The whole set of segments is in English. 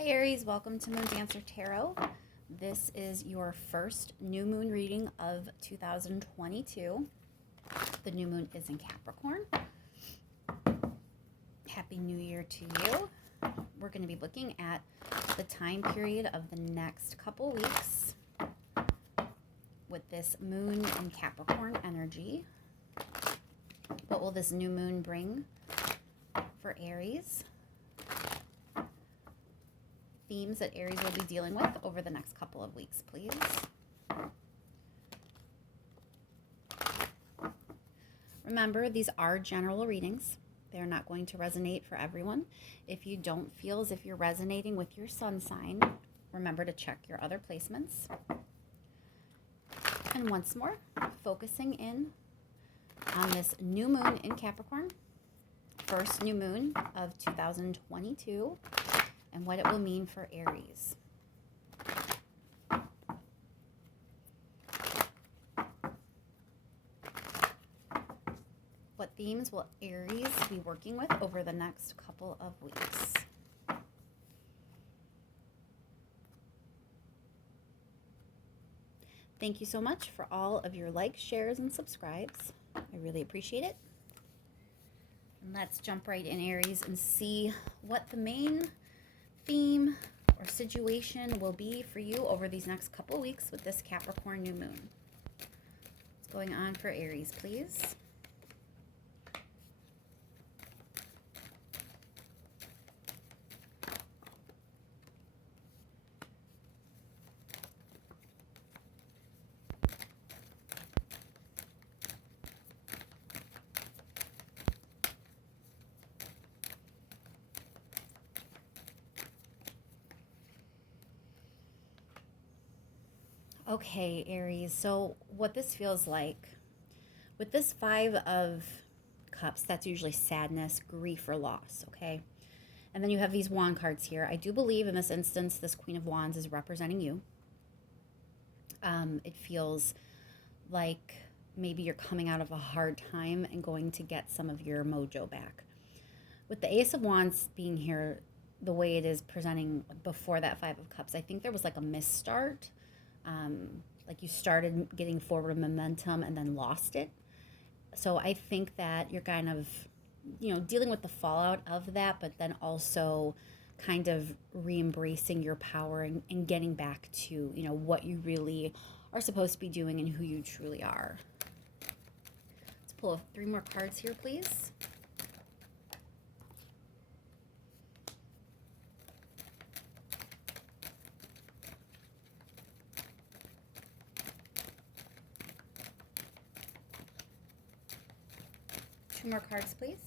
Hi Aries, welcome to Moon Dancer Tarot. This is your first new moon reading of 2022. The new moon is in Capricorn. Happy New Year to you. We're going to be looking at the time period of the next couple weeks with this moon in Capricorn energy. What will this new moon bring for Aries? Themes that Aries will be dealing with over the next couple of weeks, please. Remember, these are general readings. They're not going to resonate for everyone. If you don't feel as if you're resonating with your sun sign, remember to check your other placements. And once more, focusing in on this new moon in Capricorn, first new moon of 2022. And what it will mean for Aries. What themes will Aries be working with over the next couple of weeks? Thank you so much for all of your likes, shares, and subscribes. I really appreciate it. And let's jump right in, Aries, and see what the main theme or situation will be for you over these next couple of weeks with this Capricorn new moon. What's going on for Aries, please? Okay, Aries, so what this feels like, with this Five of Cups, that's usually sadness, grief, or loss, okay? And then you have these Wand cards here. I do believe in this instance, this Queen of Wands is representing you. It feels like maybe you're coming out of a hard time and going to get some of your mojo back. With the Ace of Wands being here, the way it is presenting before that Five of Cups, I think there was like a misstart. Like you started getting forward momentum and then lost it. So I think that you're kind of, dealing with the fallout of that, but then also kind of re-embracing your power and getting back to, what you really are supposed to be doing and who you truly are. Let's pull 3 more cards here, please. Two more cards, please.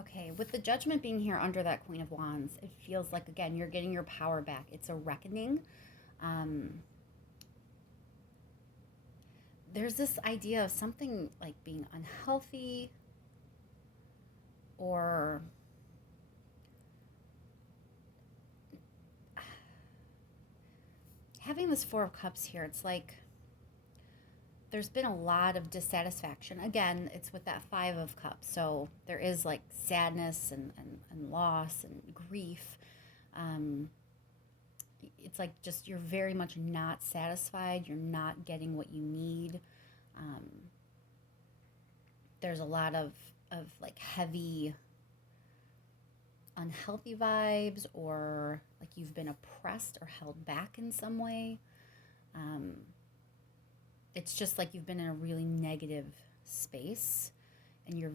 Okay, with the Judgment being here under that Queen of Wands, it feels like, again, you're getting your power back. It's a reckoning. There's this idea of something like being unhealthy or having this Four of Cups here. It's like there's been a lot of dissatisfaction. Again, it's with that Five of Cups. So there is like sadness and loss and grief. It's like just you're very much not satisfied. You're not getting what you need. There's a lot of like heavy, unhealthy vibes, or like you've been oppressed or held back in some way. It's just like you've been in a really negative space and you're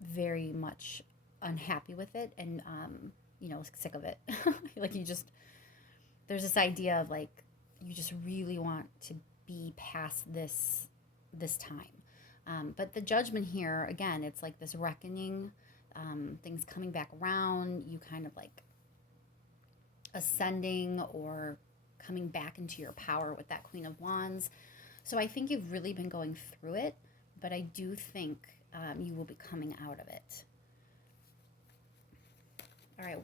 very much unhappy with it and, sick of it. Like there's this idea of like, you just really want to be past this time. But the Judgment here, again, it's like this reckoning, things coming back around, you kind of like ascending or coming back into your power with that Queen of Wands. So I think you've really been going through it. but I do think you will be coming out of it. All right,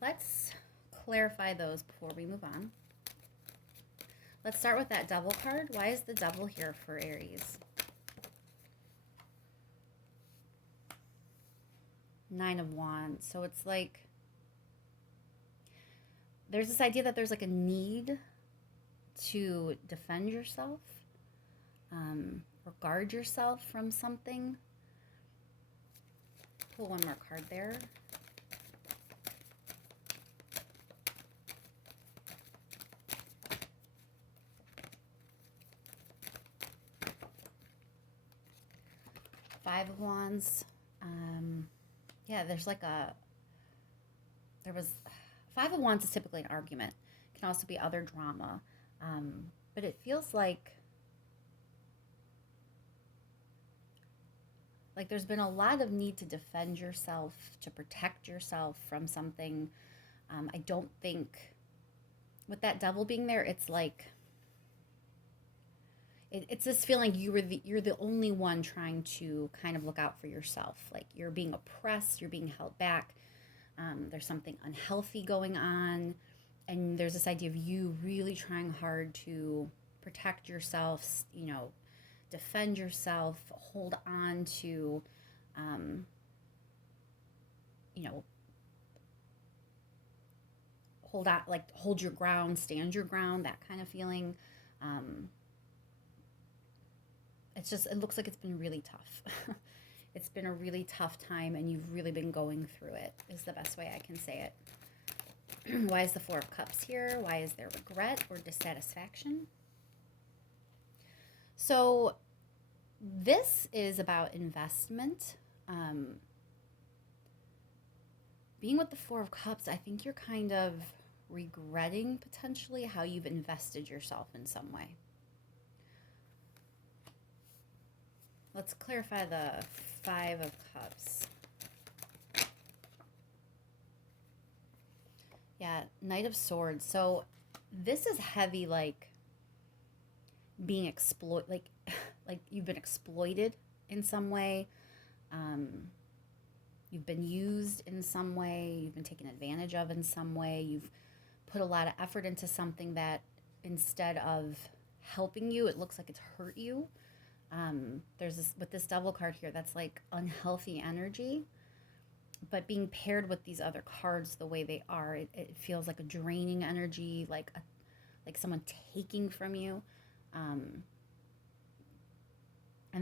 let's clarify those before we move on. Let's start with that Devil card. Why is the Devil here for Aries? Nine of Wands. So it's like there's this idea that there's like a need to defend yourself or guard yourself from something. Pull one more card there. Five of Wands. Yeah, there was, Five of Wands is typically an argument. It can also be other drama. But it feels like there's been a lot of need to defend yourself, to protect yourself from something. I don't think, with that Devil being there, it's like, it's this feeling you're the only one trying to kind of look out for yourself. Like you're being oppressed, you're being held back. There's something unhealthy going on. And there's this idea of you really trying hard to protect yourself, defend yourself, hold on to, hold your ground, stand your ground, that kind of feeling. It looks like it's been really tough. It's been a really tough time, and you've really been going through it, is the best way I can say it. Why is the Four of Cups here? Why is there regret or dissatisfaction? So this is about investment. Being with the Four of Cups, I think you're kind of regretting potentially how you've invested yourself in some way. Let's clarify the Five of Cups. Yeah, Knight of Swords. So this is heavy, like being like you've been exploited in some way. You've been used in some way. You've been taken advantage of in some way. You've put a lot of effort into something that instead of helping you, it looks like it's hurt you. There's this, with this Devil card here, that's like unhealthy energy, but being paired with these other cards the way they are, it feels like a draining energy, like someone taking from you. And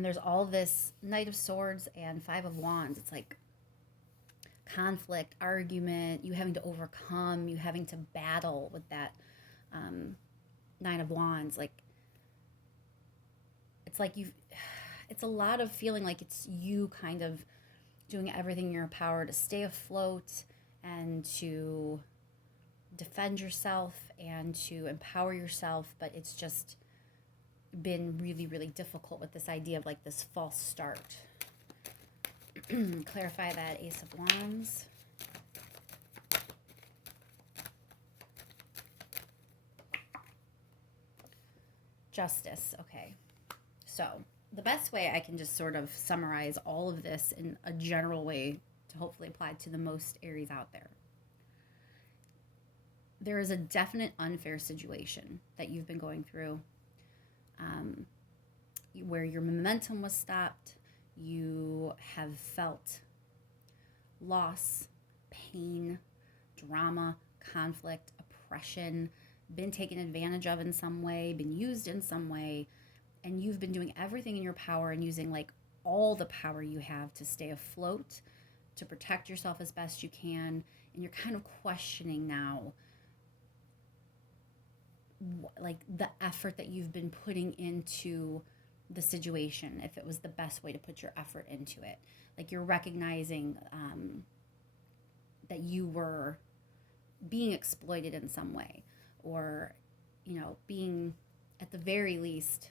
there's all this Knight of Swords and Five of Wands. It's like conflict, argument, you having to overcome, you having to battle with that Nine of Wands. Like it's a lot of feeling like it's you kind of doing everything in your power to stay afloat and to defend yourself and to empower yourself, but it's just been really, really difficult with this idea of like this false start. Clarify that Ace of Wands. Justice. Okay. So the best way I can just sort of summarize all of this in a general way to hopefully apply to the most Aries out there. There is a definite unfair situation that you've been going through, where your momentum was stopped. You have felt loss, pain, drama, conflict, oppression, been taken advantage of in some way, been used in some way, and you've been doing everything in your power and using like all the power you have to stay afloat, to protect yourself as best you can, and you're kind of questioning now like the effort that you've been putting into the situation, if it was the best way to put your effort into it. Like you're recognizing that you were being exploited in some way, or being, at the very least,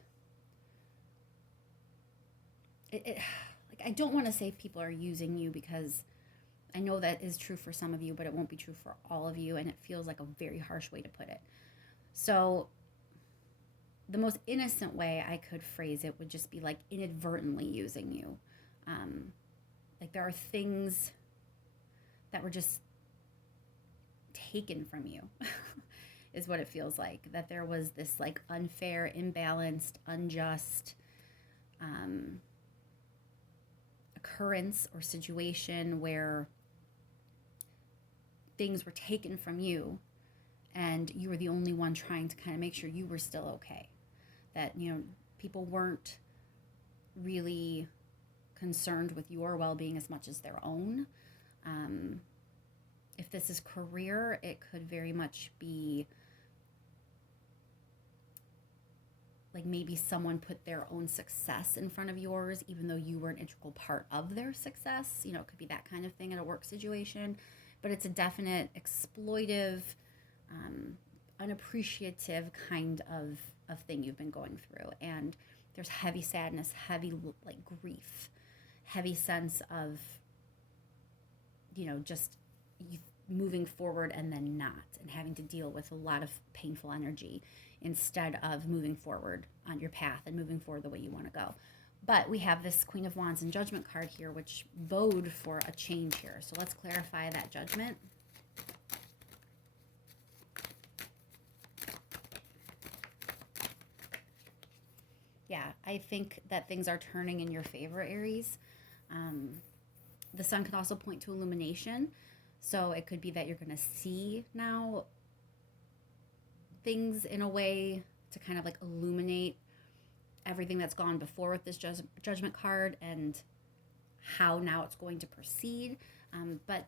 like I don't want to say people are using you, because I know that is true for some of you, but it won't be true for all of you, and it feels like a very harsh way to put it. So the most innocent way I could phrase it would just be like inadvertently using you. Um, like there are things that were just taken from you, is what it feels like. That there was this like unfair, imbalanced, unjust um, occurrence or situation where things were taken from you and you were the only one trying to kind of make sure you were still okay. That, people weren't really concerned with your well being as much as their own. Um, if this is career, it could very much be like maybe someone put their own success in front of yours, even though you were an integral part of their success. It could be that kind of thing in a work situation, but it's a definite exploitive, unappreciative kind of thing you've been going through. And there's heavy sadness, heavy like grief, heavy sense of, just you moving forward and then not, and having to deal with a lot of painful energy instead of moving forward on your path and moving forward the way you want to go. But we have this Queen of Wands and Judgment card here, which bode for a change here. So let's clarify that Judgment. Yeah, I think that things are turning in your favor, Aries. The sun can also point to illumination. So it could be that you're going to see now things in a way to kind of like illuminate everything that's gone before with this Judgment card and how now it's going to proceed. But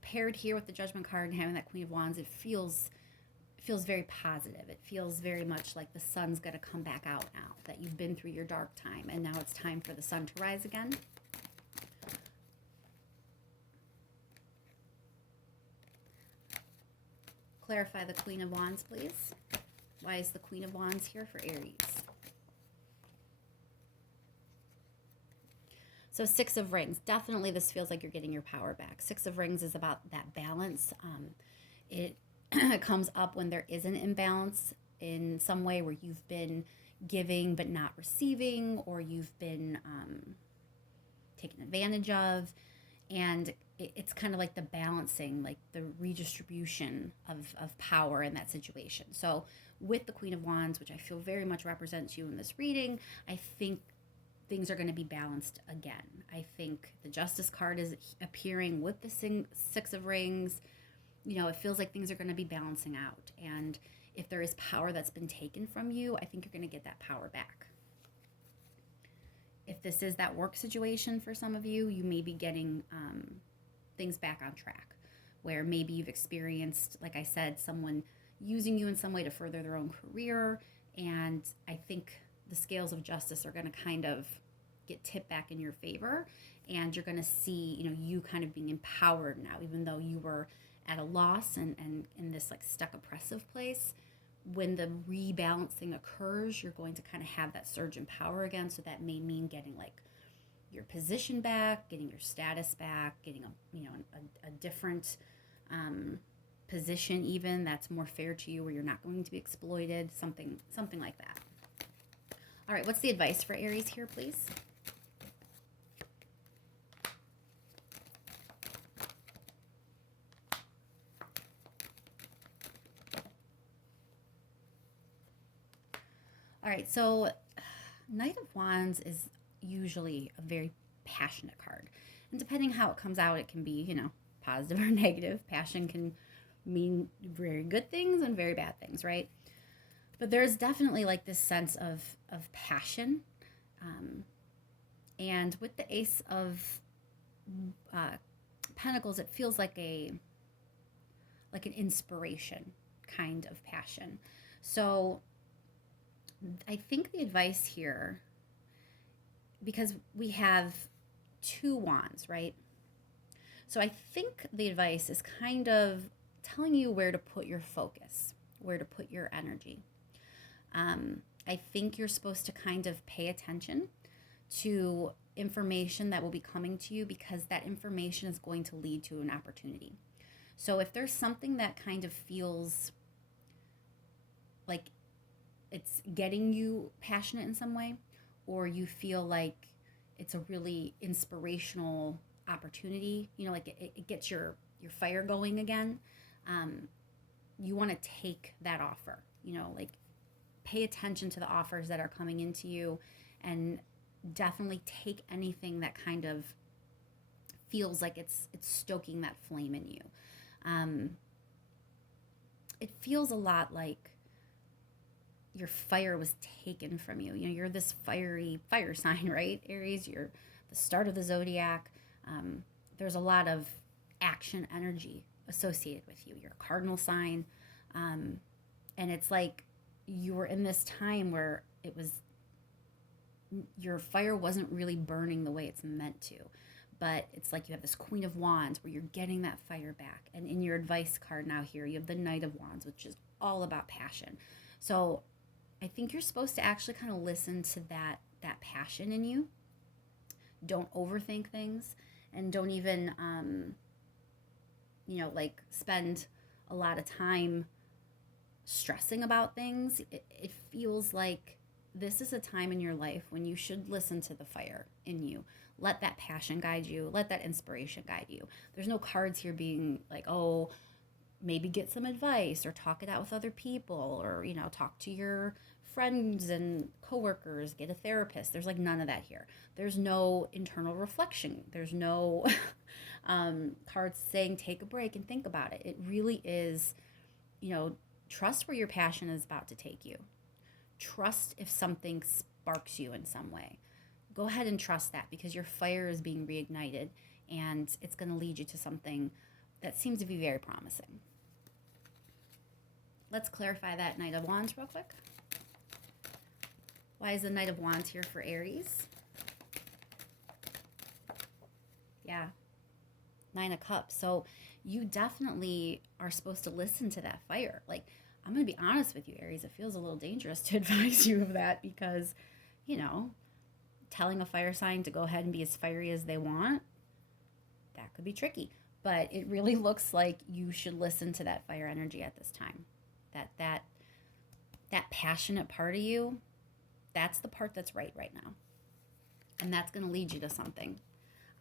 paired here with the Judgment card and having that Queen of Wands, it feels very positive. It feels very much like the sun's going to come back out now, that you've been through your dark time and now it's time for the sun to rise again. Clarify the Queen of Wands, please. Why is the Queen of Wands here for Aries? So Six of Rings. Definitely this feels like you're getting your power back. Six of Rings is about that balance. It comes up when there is an imbalance in some way where you've been giving but not receiving, or you've been taken advantage of. And it's kind of like the balancing, like the redistribution of power in that situation. So with the Queen of Wands, which I feel very much represents you in this reading, I think things are going to be balanced again. I think the Justice card is appearing with the Six of Rings. It feels like things are going to be balancing out. And if there is power that's been taken from you, I think you're going to get that power back. If this is that work situation for some of you, you may be getting things back on track, where maybe you've experienced, like I said, someone using you in some way to further their own career. And I think the scales of justice are going to kind of get tipped back in your favor. And you're going to see, you kind of being empowered now, even though you were at a loss and in this like stuck oppressive place. When the rebalancing occurs, you're going to kind of have that surge in power again. So that may mean getting like your position back, getting your status back, getting a different position even that's more fair to you, where you're not going to be exploited, something like that. All right, what's the advice for Aries here, please? All right, so Knight of Wands is usually a very passionate card. And depending how it comes out, it can be, positive or negative. Passion can mean very good things and very bad things, right? But there's definitely like this sense of passion. And with the Ace of Pentacles, it feels like an inspiration kind of passion. So I think the advice here, because we have two wands, right? So I think the advice is kind of telling you where to put your focus, where to put your energy. I think you're supposed to kind of pay attention to information that will be coming to you, because that information is going to lead to an opportunity. So if there's something that kind of feels like it's getting you passionate in some way, or you feel like it's a really inspirational opportunity, like it gets your fire going again, um, you want to take that offer, like pay attention to the offers that are coming into you, and definitely take anything that kind of feels like it's stoking that flame in you. Um, it feels a lot like your fire was taken from you. You're this fiery fire sign, right, Aries? You're the start of the zodiac. There's a lot of action energy associated with you. You're a cardinal sign. And it's like you were in this time where it was, your fire wasn't really burning the way it's meant to. But it's like you have this Queen of Wands where you're getting that fire back. And in your advice card now here, you have the Knight of Wands, which is all about passion. So I think you're supposed to actually kind of listen to that passion in you. Don't overthink things, and don't even like spend a lot of time stressing about things. It feels like this is a time in your life when you should listen to the fire in you. Let that passion guide you. Let that inspiration guide you. There's no cards here being like, oh, maybe get some advice or talk it out with other people, or talk to your friends and coworkers, get a therapist. There's like none of that here. There's no internal reflection. There's no cards saying take a break and think about it. It really is, trust where your passion is about to take you. Trust if something sparks you in some way. Go ahead and trust that, because your fire is being reignited and it's going to lead you to something that seems to be very promising. Let's clarify that Knight of Wands real quick. Why is the Knight of Wands here for Aries? Yeah, Nine of Cups. So you definitely are supposed to listen to that fire. Like, I'm going to be honest with you, Aries. It feels a little dangerous to advise you of that, because, telling a fire sign to go ahead and be as fiery as they want, that could be tricky. But it really looks like you should listen to that fire energy at this time. That passionate part of you, that's the part that's right now. And that's going to lead you to something.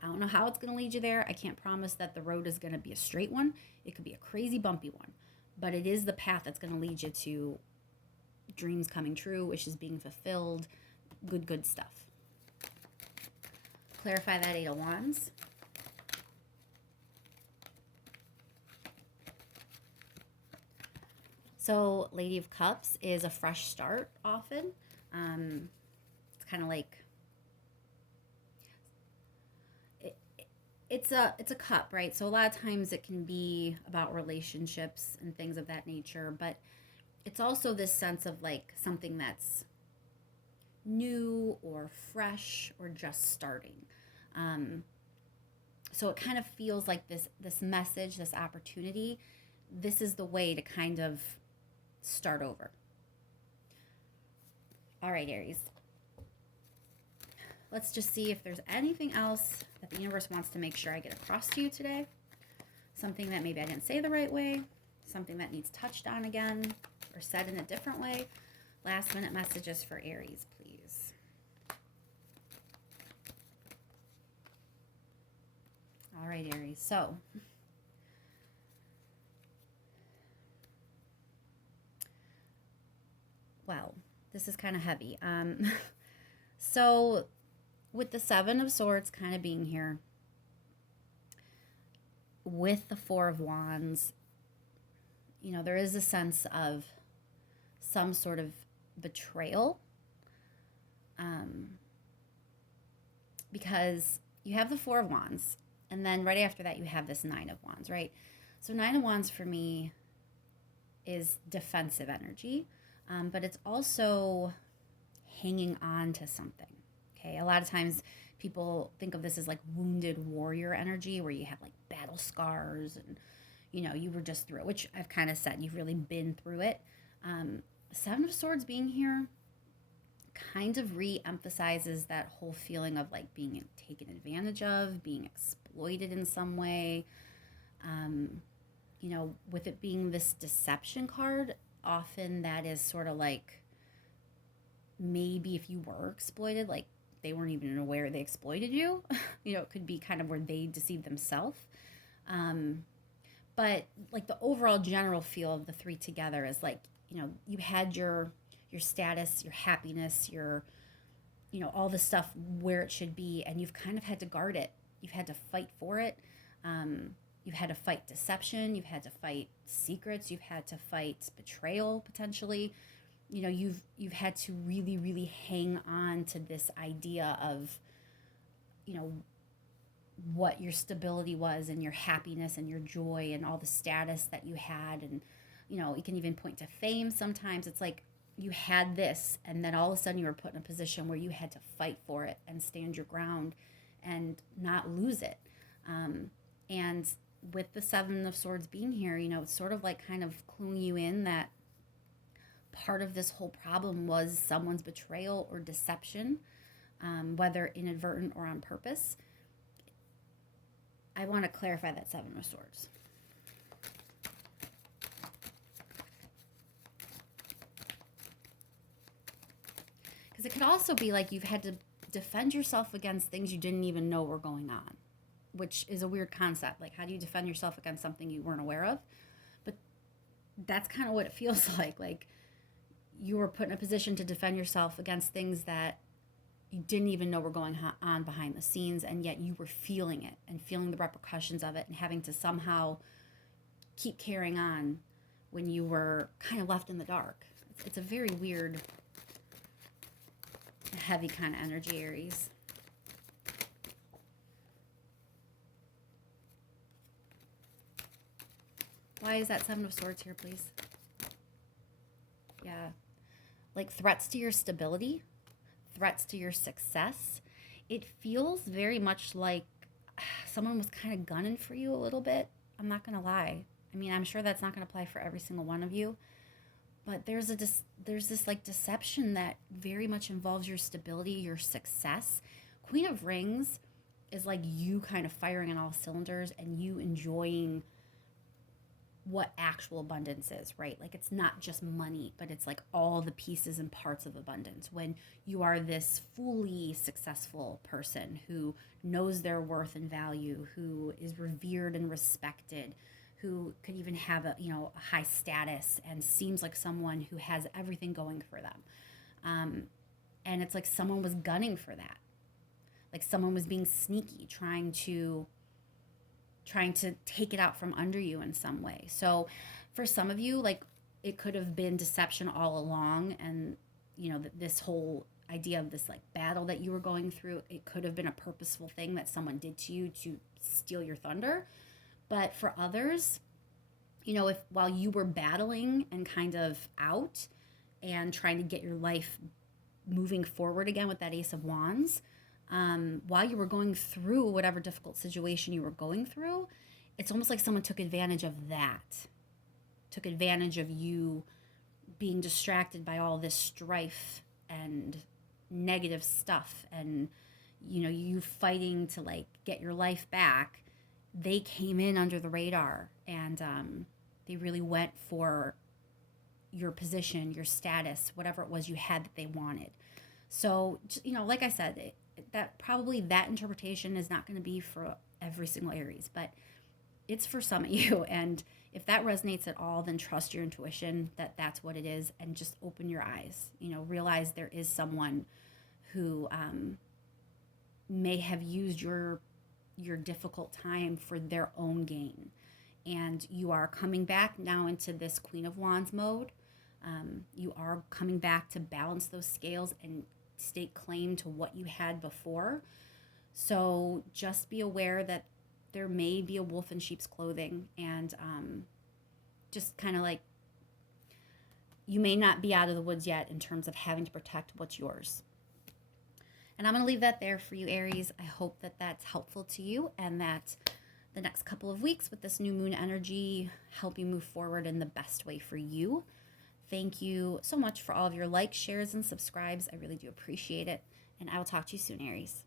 I don't know how it's going to lead you there. I can't promise that the road is going to be a straight one. It could be a crazy bumpy one. But it is the path that's going to lead you to dreams coming true, wishes being fulfilled, good stuff. Clarify that Eight of Wands. So Lady of Cups is a fresh start often. It's kind of like, it's a cup, right? So a lot of times it can be about relationships and things of that nature, but it's also this sense of like something that's new or fresh or just starting. So it kind of feels like this message, this opportunity, this is the way to kind of start over. All right, Aries. Let's just see if there's anything else that the universe wants to make sure I get across to you today. Something that maybe I didn't say the right way, something that needs touched on again or said in a different way. Last minute messages for Aries, please. All right, Aries. So, well, this is kind of heavy. So, with the Seven of Swords kind of being here, with the Four of Wands, there is a sense of some sort of betrayal. Because you have the Four of Wands, and then right after that you have this Nine of Wands, right? So Nine of Wands for me is defensive energy, but it's also hanging on to something. Okay, a lot of times people think of this as like wounded warrior energy, where you have like battle scars and you were just through it, which I've kind of said you've really been through it. Seven of Swords being here kind of re-emphasizes that whole feeling of like being taken advantage of, being exploited in some way. With it being this deception card, often that is sort of like maybe if you were exploited, like they weren't even aware they exploited you. It could be kind of where they deceived themselves. Um, but like the overall general feel of the three together is like, you had your status, your happiness, your all the stuff where it should be, and you've kind of had to guard it. You've had to fight for it. You've had to fight deception. You've had to fight secrets. You've had to fight betrayal potentially. You've had to really really hang on to this idea of you know what your stability was and your happiness and your joy and all the status that you had. And you can even point to fame. Sometimes it's like you had this and then all of a sudden you were put in a position where you had to fight for it and stand your ground and not lose it. And with the Seven of Swords being here, it's sort of like kind of cluing you in that part of this whole problem was someone's betrayal or deception, whether inadvertent or on purpose. I want to clarify that Seven of Swords. Because it could also be like you've had to defend yourself against things you didn't even know were going on, which is a weird concept. Like, how do you defend yourself against something you weren't aware of? But that's kind of what it feels like. Like, you were put in a position to defend yourself against things that you didn't even know were going on behind the scenes, and yet you were feeling it and feeling the repercussions of it and having to somehow keep carrying on when you were kind of left in the dark. It's a very weird, heavy kind of energy, Aries. Why is that Seven of Swords here, please? Yeah. Like threats to your stability, threats to your success. It feels very much like someone was kind of gunning for you a little bit. I'm not going to lie. I mean, I'm sure that's not going to apply for every single one of you. But there's this like deception that very much involves your stability, your success. Queen of Rings is like you kind of firing on all cylinders and you enjoying what actual abundance is, right? Like it's not just money, but it's like all the pieces and parts of abundance. When you are this fully successful person who knows their worth and value, who is revered and respected, who could even have a high status and seems like someone who has everything going for them. And it's like someone was gunning for that. Like someone was being sneaky, trying to take it out from under you in some way. So for some of you, like it could have been deception all along. And, this whole idea of this like battle that you were going through, it could have been a purposeful thing that someone did to you to steal your thunder. But for others, if while you were battling and kind of out and trying to get your life moving forward again with that Ace of Wands, while you were going through whatever difficult situation you were going through, it's almost like someone took advantage of that, took advantage of you being distracted by all this strife and negative stuff and, you fighting to like get your life back. They came in under the radar and they really went for your position, your status, whatever it was you had that they wanted. So, like I said, that probably that interpretation is not going to be for every single Aries, but it's for some of you. And if that resonates at all, then trust your intuition that that's what it is and just open your eyes. Realize there is someone who may have used your difficult time for their own gain. And you are coming back now into this Queen of Wands mode. You are coming back to balance those scales and stake claim to what you had before. So just be aware that there may be a wolf in sheep's clothing, and just kind of like you may not be out of the woods yet in terms of having to protect what's yours. And I'm going to leave that there for you, Aries. I hope that that's helpful to you and that the next couple of weeks with this new moon energy help you move forward in the best way for you. Thank you so much for all of your likes, shares, and subscribes. I really do appreciate it. And I will talk to you soon, Aries.